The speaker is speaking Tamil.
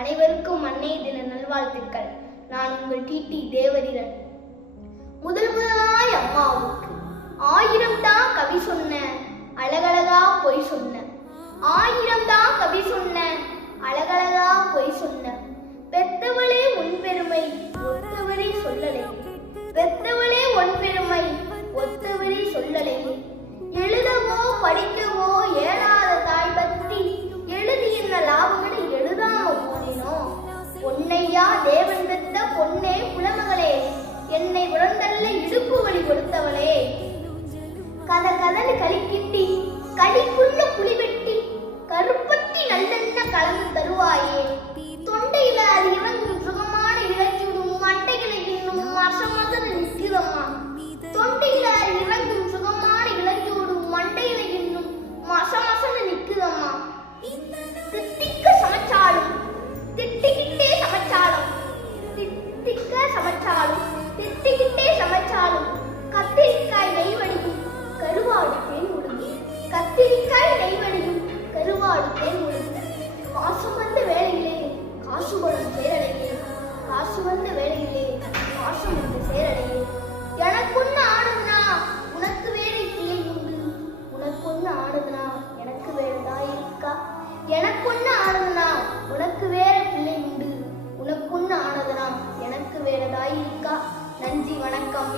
அனைவருக்கும் அன்னைய தின நல்வாழ்த்துக்கள். நான் உங்கள் டிடி தேவதிரன். முதலாய் அம்மாவுக்கு 1000 தான் கவி சொன்ன, அழகழகா பொய் சொன்ன. 1000 தான் கவி சொன்ன, அழகழகா பொய் சொன்ன. பெத்தவளே உன் பெருமை ஒத்தவரை சொல்லலை, பெத்தவளே உன் பெருமை ஒத்தவரை சொல்லலை. எழுதவோ படிக்கவோ ஏழாத தாய் பத்தி எழுதி என்ன லாபங்களை எழுதாம போனேனோ. பொன்னையா தேவன் பெத்த பொன்னே குலமகளே, என்னை உறந்தல்ல இடுப்பு வழி கொடுத்தவளே. கதன்னு களிக்கிட்டி கடிக்குள்ள புளி வெட்டி கருப்பட்டி நல்லெண்ண கலந்து தருவாயே. தொண்டையில அது இறங்கும் சுகமான இறைச்சிடும் மட்டைகளை இன்னும் மசமசன நிற்கிறம்மா. தொண்டையில அது இறங்கும் சுகமான இளஞ்சூடும் மண்டையில இன்னும் மசமசன நிற்குதம்மா. திட்டிக்க சமைச்சாலும் திட்டிக்கிட்டே சமைச்சாலும் திட்டிக்க சமைச்சாலும் திட்டிக்கிட்டே சமைச்சாலும் கத்திரிக்காய் நெய்வடியும் கருவாடு தேன் உடுங்கி, கத்திரிக்காய் நெய்வடியும் கருவாடு தேன் உடுங்க. காசு வந்த வேலையிலே காசு பணம் சேரலையே, காசு வந்த வேலையிலே காசு வந்து சேரலையே. எனக்குன்னு ஆடுதுனா உனக்கு வேலை பிள்ளை உண்டு, உனக்குன்னு ஆடுதுனா எனக்கு வேறதாய் இருக்கா. எனக்குன்னு ஆடுதுனா உனக்கு வேற பிள்ளை உண்டு, உனக்குன்னு ஆடுதுனா எனக்கு வேறதாய் இருக்கா. நன்றி, வணக்கம்.